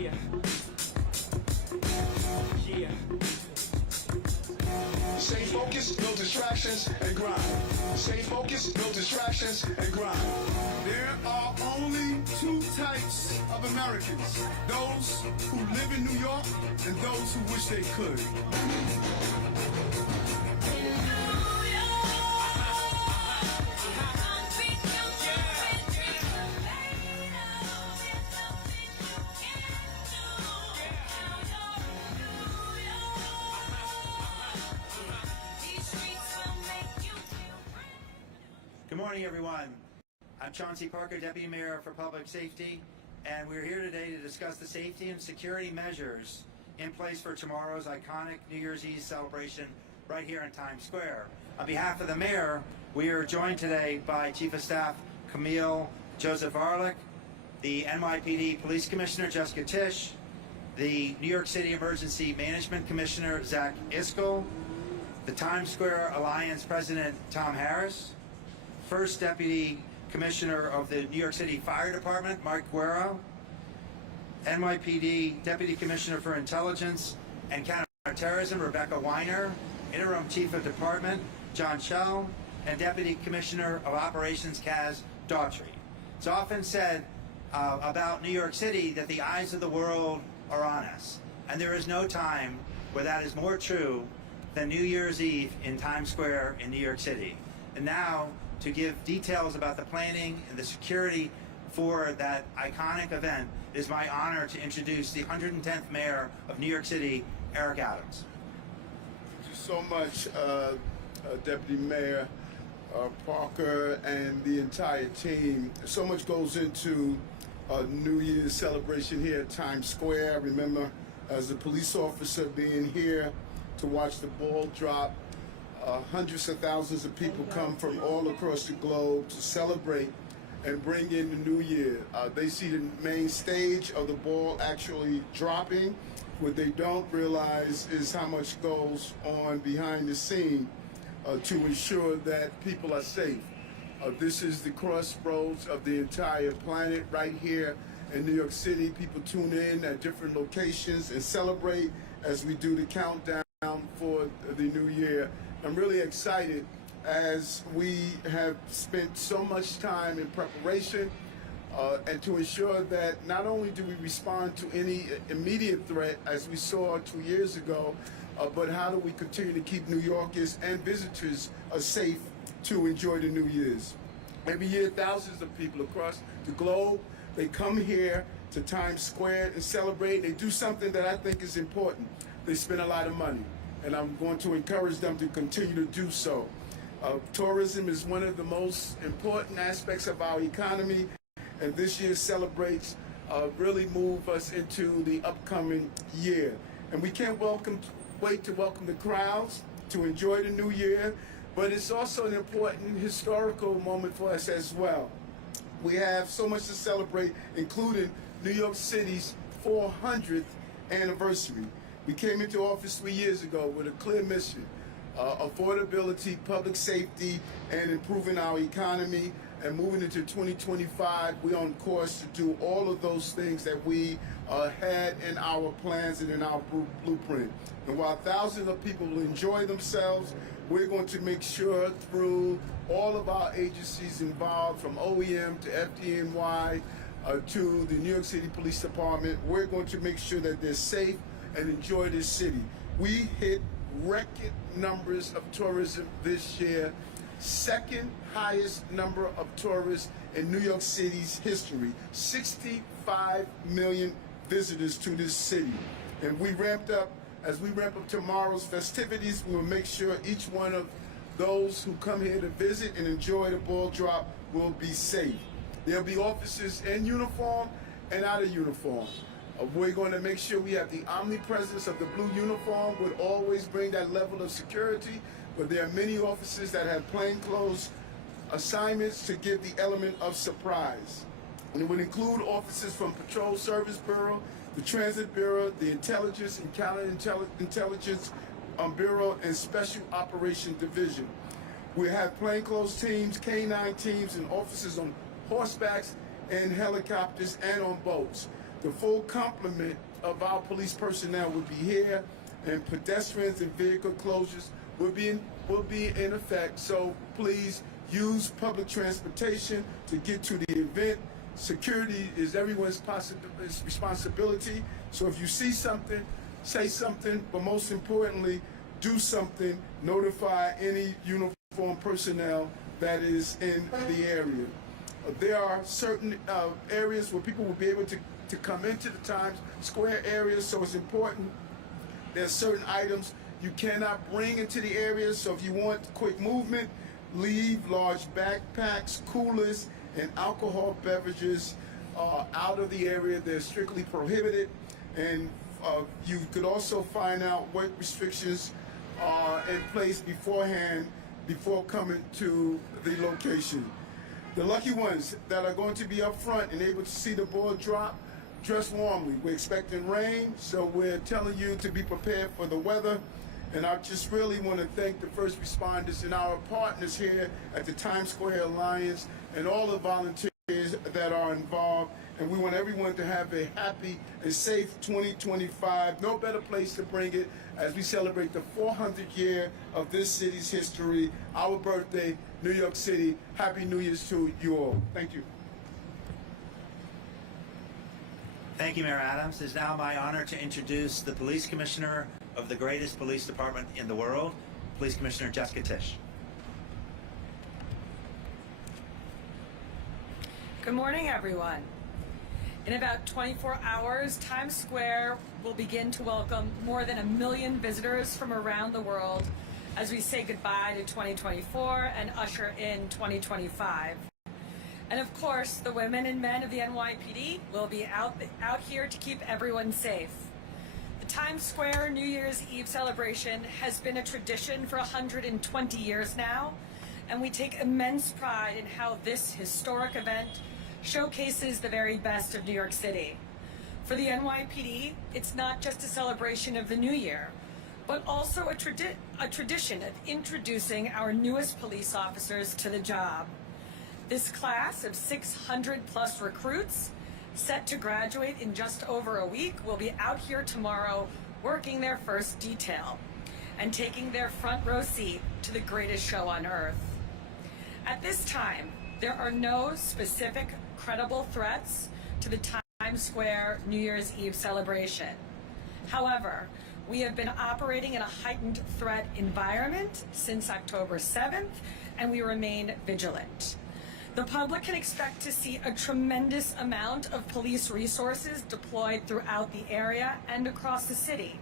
Yeah. Yeah. Stay focused, no distractions, and grind. Stay focused, no distractions, and grind. There are only two types of Americans: those who live in New York and those who wish they could. Good morning, everyone. I'm Chauncey Parker, Deputy Mayor for Public Safety, and we're here today to discuss the safety and security measures in place for tomorrow's iconic New Year's Eve celebration right here in Times Square. On behalf of the Mayor, we are joined today by Chief of Staff Camille Joseph Varlick, the NYPD Police Commissioner Jessica Tisch, the New York City Emergency Management Commissioner Zach Iskell, the Times Square Alliance President Tom Harris, First Deputy Commissioner of the New York City Fire Department, Mark Guerra, NYPD Deputy Commissioner for Intelligence and Counterterrorism, Rebecca Weiner, Interim Chief of Department, John Schell, and Deputy Commissioner of Operations, Kaz Daughtry. It's often said about New York City that the eyes of the world are on us, and there is no time where that is more true than New Year's Eve in Times Square in New York City. And now, to give details about the planning and the security for that iconic event, it is my honor to introduce the 110th Mayor of New York City, Eric Adams. Thank you so much, Deputy Mayor Parker and the entire team. So much goes into a New Year's celebration here at Times Square. I remember as a police officer being here to watch the ball drop. Hundreds of thousands of people come from all across the globe to celebrate and bring in the new year. They see the main stage of the ball actually dropping. What they don't realize is how much goes on behind the scene to ensure that people are safe. This is the crossroads of the entire planet right here in New York City. People tune in at different locations and celebrate as we do the countdown for the new year. I'm really excited as we have spent so much time in preparation and to ensure that not only do we respond to any immediate threat as we saw 2 years ago, but how do we continue to keep New Yorkers and visitors safe to enjoy the New Year's. Every year, thousands of people across the globe, they come here to Times Square and celebrate. They do something that I think is important. They spend a lot of money, and I'm going to encourage them to continue to do so. Tourism is one of the most important aspects of our economy, and this year celebrates really move us into the upcoming year. And we can't wait to welcome the crowds to enjoy the new year, but it's also an important historical moment for us as well. We have so much to celebrate, including New York City's 400th anniversary. We came into office 3 years ago with a clear mission: affordability, public safety, and improving our economy. And moving into 2025, we're on course to do all of those things that we had in our plans and in our blueprint. And while thousands of people will enjoy themselves, we're going to make sure through all of our agencies involved, from OEM to FDNY to the New York City Police Department, we're going to make sure that they're safe and enjoy this city. We hit record numbers of tourism this year, second highest number of tourists in New York City's history, 65 million visitors to this city. And we ramped up, as we ramp up tomorrow's festivities, we will make sure each one of those who come here to visit and enjoy the ball drop will be safe. There'll be officers in uniform and out of uniform. We're going to make sure we have the omnipresence of the blue uniform, would always bring that level of security, but there are many officers that have plainclothes assignments to give the element of surprise. And it would include officers from Patrol Service Bureau, the Transit Bureau, the Intelligence and Counterintelligence Bureau, and Special Operations Division. We have plainclothes teams, K-9 teams, and officers on horsebacks and helicopters and on boats. The full complement of our police personnel will be here, and pedestrians and vehicle closures will be in effect. So please use public transportation to get to the event. Security is everyone's responsibility. So if you see something, say something, but most importantly, do something. Notify any uniformed personnel that is in the area. There are certain areas where people will be able to come into the Times Square area, so it's important. There's certain items you cannot bring into the area, so if you want quick movement, leave large backpacks, coolers, and alcohol beverages out of the area. They're strictly prohibited, and you could also find out what restrictions are in place beforehand before coming to the location. The lucky ones that are going to be up front and able to see the ball drop, dress warmly. We're expecting rain, so we're telling you to be prepared for the weather. And I just really want to thank the first responders and our partners here at the Times Square Alliance and all the volunteers that are involved. And we want everyone to have a happy and safe 2025. No better place to bring it as we celebrate the 400th year of this city's history, our birthday, New York City. Happy New Year's to you all. Thank you. Thank you, Mayor Adams. It is now my honor to introduce the Police Commissioner of the greatest police department in the world, Police Commissioner Jessica Tisch. Good morning, everyone. In about 24 hours, Times Square will begin to welcome more than 1 million visitors from around the world as we say goodbye to 2024 and usher in 2025. And of course, the women and men of the NYPD will be out here to keep everyone safe. The Times Square New Year's Eve celebration has been a tradition for 120 years now, and we take immense pride in how this historic event showcases the very best of New York City. For the NYPD, it's not just a celebration of the new year, but also a tradition of introducing our newest police officers to the job. This class of 600 plus recruits, set to graduate in just over a week, will be out here tomorrow working their first detail and taking their front row seat to the greatest show on earth. At this time, there are no specific credible threats to the Times Square New Year's Eve celebration. However, we have been operating in a heightened threat environment since October 7th, and we remain vigilant. The public can expect to see a tremendous amount of police resources deployed throughout the area and across the city.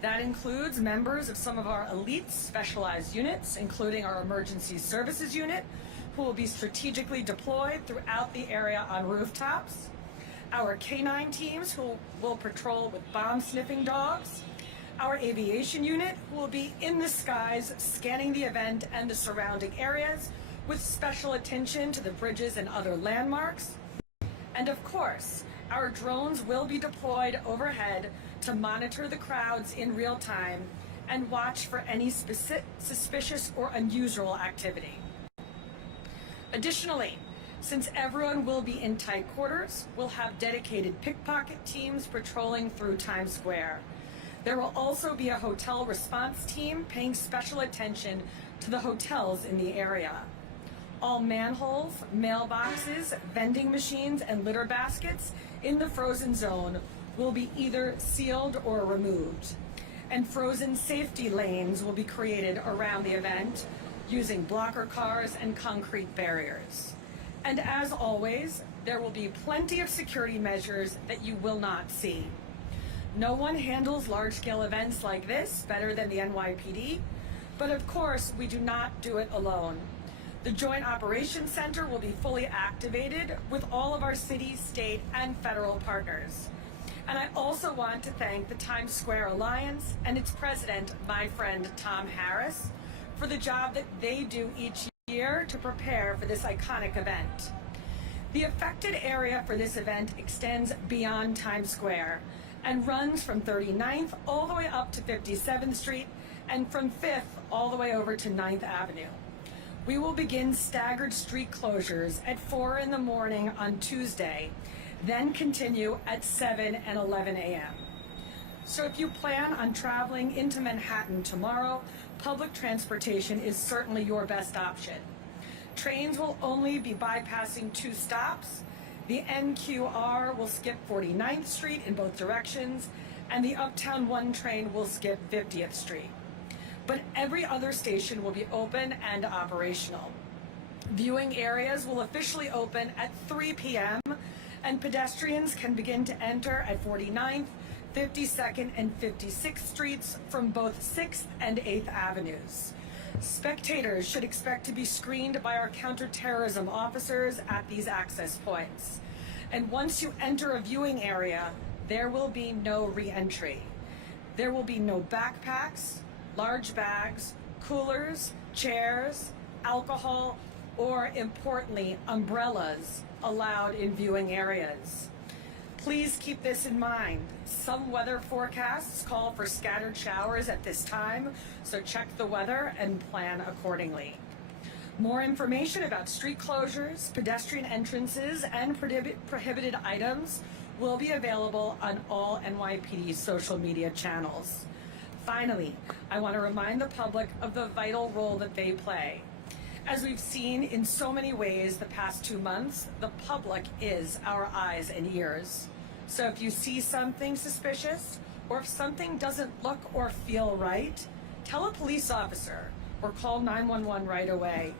That includes members of some of our elite specialized units, including our emergency services unit, who will be strategically deployed throughout the area on rooftops, our K-9 teams who will patrol with bomb-sniffing dogs, our aviation unit who will be in the skies scanning the event and the surrounding areas with special attention to the bridges and other landmarks. And of course, our drones will be deployed overhead to monitor the crowds in real time and watch for any suspicious or unusual activity. Additionally, since everyone will be in tight quarters, we'll have dedicated pickpocket teams patrolling through Times Square. There will also be a hotel response team paying special attention to the hotels in the area. All manholes, mailboxes, vending machines, and litter baskets in the frozen zone will be either sealed or removed. And frozen safety lanes will be created around the event using blocker cars and concrete barriers. And as always, there will be plenty of security measures that you will not see. No one handles large-scale events like this better than the NYPD, but of course, we do not do it alone. The Joint Operations Center will be fully activated with all of our city, state, and federal partners. And I also want to thank the Times Square Alliance and its president, my friend Tom Harris, for the job that they do each year to prepare for this iconic event. The affected area for this event extends beyond Times Square and runs from 39th all the way up to 57th Street and from 5th all the way over to 9th Avenue. We will begin staggered street closures at 4 in the morning on Tuesday then continue at 7 and 11 a.m. So if you plan on traveling into Manhattan tomorrow, public transportation is certainly your best option. Trains will only be bypassing 2 stops. The NQR will skip 49th Street in both directions, and the Uptown 1 train will skip 50th Street. But every other station will be open and operational. Viewing areas will officially open at 3 p.m., and pedestrians can begin to enter at 49th, 52nd, and 56th Streets from both 6th and 8th Avenues. Spectators should expect to be screened by our counterterrorism officers at these access points. And once you enter a viewing area, there will be no re-entry. There will be no backpacks, large bags, coolers, chairs, alcohol, or importantly, umbrellas allowed in viewing areas. Please keep this in mind. Some weather forecasts call for scattered showers at this time, so check the weather and plan accordingly. More information about street closures, pedestrian entrances, and prohibited items will be available on all NYPD social media channels. Finally, I want to remind the public of the vital role that they play. As we've seen in so many ways the past 2 months, the public is our eyes and ears. So if you see something suspicious, or if something doesn't look or feel right, tell a police officer or call 911 right away.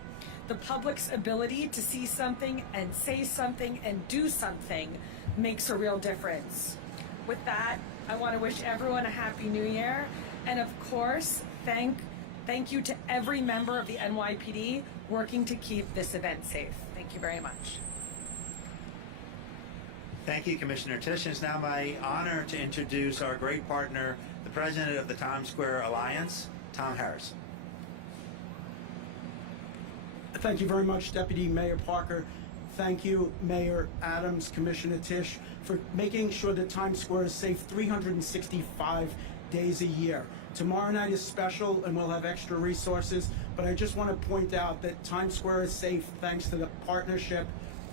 The public's ability to see something and say something and do something makes a real difference. With that, I want to wish everyone a Happy New Year, and of course, thank you to every member of the NYPD working to keep this event safe. Thank you very much. Thank you, Commissioner Tisch. It's now my honor to introduce our great partner, the president of the Times Square Alliance, Tom Harris. Thank you very much, Deputy Mayor Parker. Thank you, Mayor Adams, Commissioner Tisch, for making sure that Times Square is safe 365 days a year. Tomorrow night is special and we'll have extra resources, but I just want to point out that Times Square is safe thanks to the partnership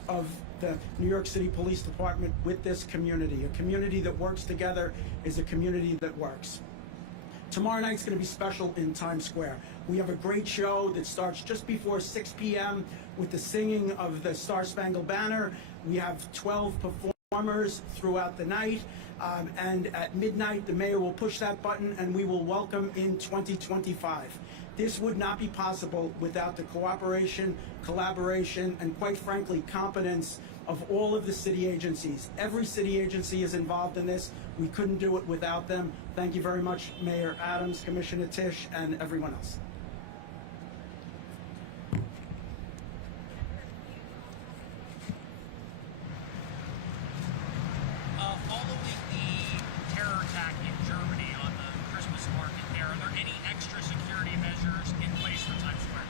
of the New York City Police Department with this community. A community that works together is a community that works. Tomorrow night's going to be special in Times Square. We have a great show that starts just before 6 p.m. with the singing of the Star-Spangled Banner. We have 12 performers throughout the night. And at midnight, the mayor will push that button and we will welcome in 2025. This would not be possible without the cooperation, collaboration, and quite frankly, competence of all of the city agencies. Every city agency is involved in this. We couldn't do it without them. Thank you very much, Mayor Adams, Commissioner Tisch, and everyone else. Following the terror attack in Germany on the Christmas market there, are there any extra security measures in place for Times Square?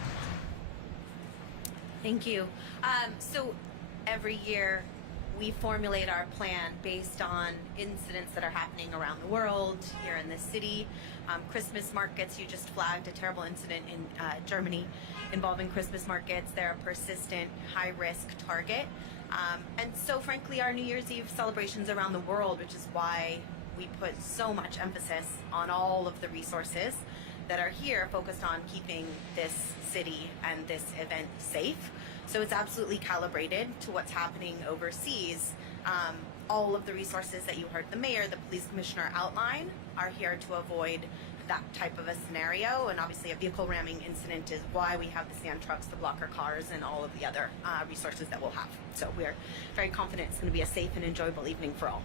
Thank you. So every year we formulate our plan based on incidents that are happening around the world, here in this city. Christmas markets, you just flagged a terrible incident in Germany involving Christmas markets. They're a persistent, high-risk target. And so frankly, our New Year's Eve celebrations around the world, which is why we put so much emphasis on all of the resources that are here focused on keeping this city and this event safe. So it's absolutely calibrated to what's happening overseas. All of the resources that you heard the mayor, the police commissioner outline are here to avoid that type of a scenario. And obviously a vehicle ramming incident is why we have the sand trucks, the blocker cars, and all of the other resources that we'll have. So we're very confident it's going to be a safe and enjoyable evening for all.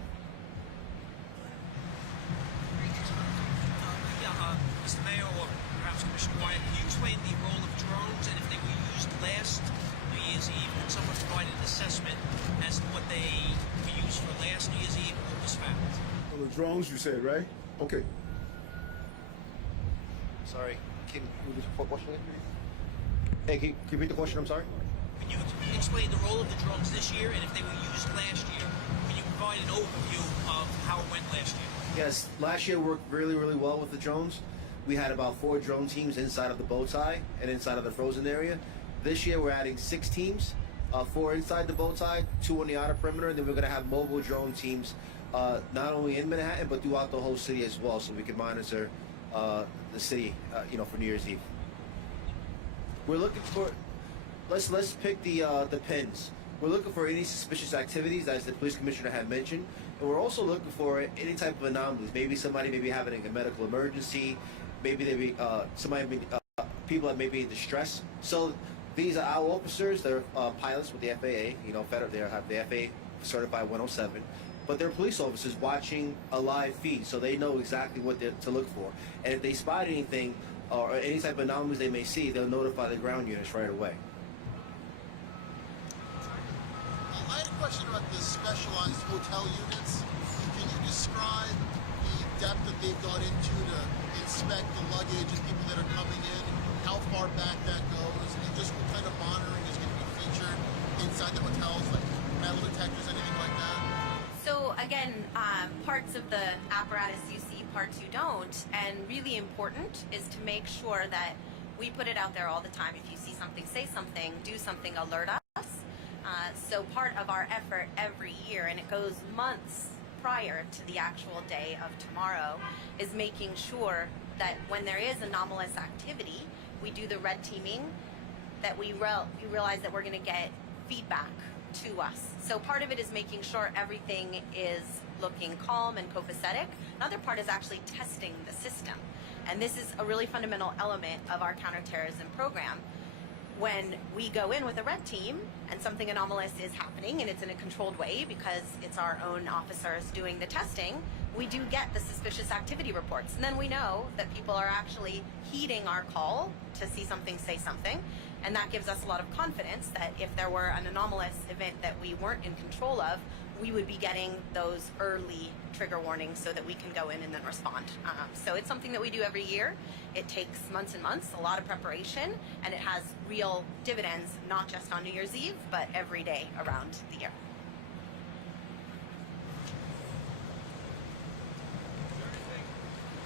Mr. Mayor, or perhaps Commissioner Wyatt, can you explain the role of drones and if they were used last New Year's Eve? Can someone provide an assessment as to what they were used for last New Year's Eve and what was found? Well, the drones you said, right? Okay. Sorry, can you repeat the question again? Hey, can you repeat the question? I'm sorry. Can you explain the role of the drones this year and if they were used last year? Can you provide an overview of how it went last year? Yes, last year worked really, really well with the drones. We had about 4 drone teams inside of the bow tie and inside of the frozen area. This year we're adding 6 teams. 4 inside the bow tie, 2 on the outer perimeter. Then we're going to have mobile drone teams not only in Manhattan but throughout the whole city as well, so we can monitor the city, for New Year's Eve. We're looking for. Let's pick the pins. We're looking for any suspicious activities, as the police commissioner had mentioned, and we're also looking for any type of anomalies. Maybe somebody may be having a medical emergency. Maybe they be people that may be in distress. So these are our officers. They're pilots with the FAA. They have the FAA certified 107. But they're police officers watching a live feed, so they know exactly what to look for. And if they spot anything or any type of anomalies they may see, they'll notify the ground units right away. I had a question about the specialized hotel units. Can you describe the depth that they've gone into to inspect the luggage and people that are coming in, how far back that goes, and just what kind of monitoring is going to be featured inside the hotels, like metal detectors, anything like that? So again, parts of the apparatus you see, parts you don't, and really important is to make sure that we put it out there all the time. If you see something, say something, do something, alert us. So part of our effort every year, and it goes months prior to the actual day of tomorrow, is making sure that when there is anomalous activity, we do the red teaming, that we realize that we're going to get feedback to us. So part of it is making sure everything is looking calm and copacetic. Another part is actually testing the system. And this is a really fundamental element of our counterterrorism program. When we go in with a red team and something anomalous is happening, and it's in a controlled way because it's our own officers doing the testing, we do get the suspicious activity reports. And then we know that people are actually heeding our call to see something, say something. And that gives us a lot of confidence that if there were an anomalous event that we weren't in control of, we would be getting those early trigger warnings so that we can go in and then respond. So it's something that we do every year. It takes months and months, a lot of preparation, and it has real dividends, not just on New Year's Eve, but every day around the year.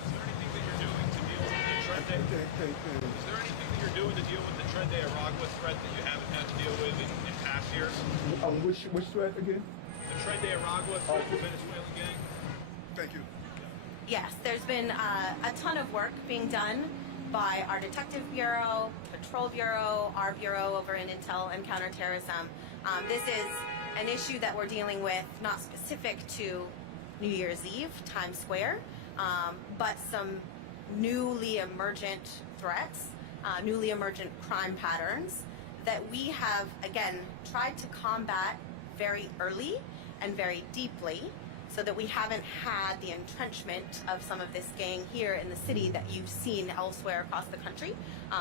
Is there anything that you're doing to deal with the Trend Day? Is there anything that you're doing to deal with the Trend Day Aragua threat that you haven't had to deal with in past years? Which threat again? The Trend Day Aragua threat, the Venezuelan gang? Thank you. Yes, there's been a ton of work being done by our Detective Bureau, Patrol Bureau, our Bureau over in Intel and Counterterrorism. This is an issue that we're dealing with, not specific to New Year's Eve, Times Square, but some newly emergent threats, newly emergent crime patterns that we have, again, tried to combat very early and very deeply, so that we haven't had the entrenchment of some of this gang here in the city that you've seen elsewhere across the country.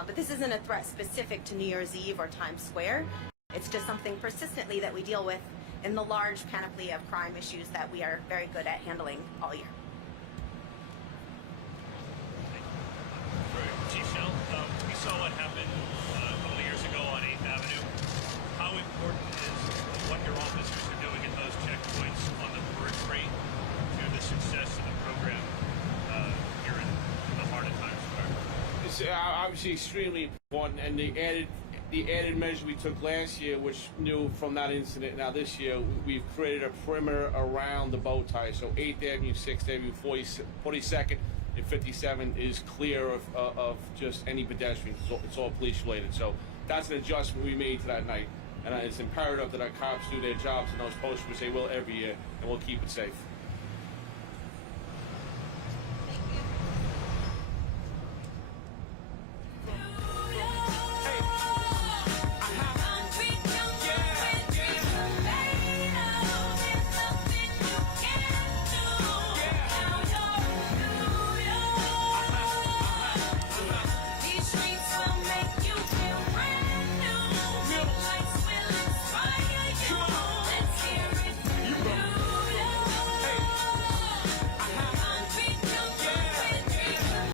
But this isn't a threat specific to New Year's Eve or Times Square. It's just something persistently that we deal with in the large panoply of crime issues that we are very good at handling all year. Chief Shell, we saw what happened a couple of years ago on 8th Avenue. How important is what your officers are doing at those checkpoints on the periphery to the success of the program here in the heart of Times Square? It's obviously extremely important, and the added measure we took last year, which knew from that incident, now this year we've created a perimeter around the bow tie. So 8th Avenue, 6th Avenue, 42nd, and 57 is clear of just any pedestrians. It's all police related. So that's an adjustment we made to that night. And it's imperative that our cops do their jobs in those posts, which they will every year, and we'll keep it safe.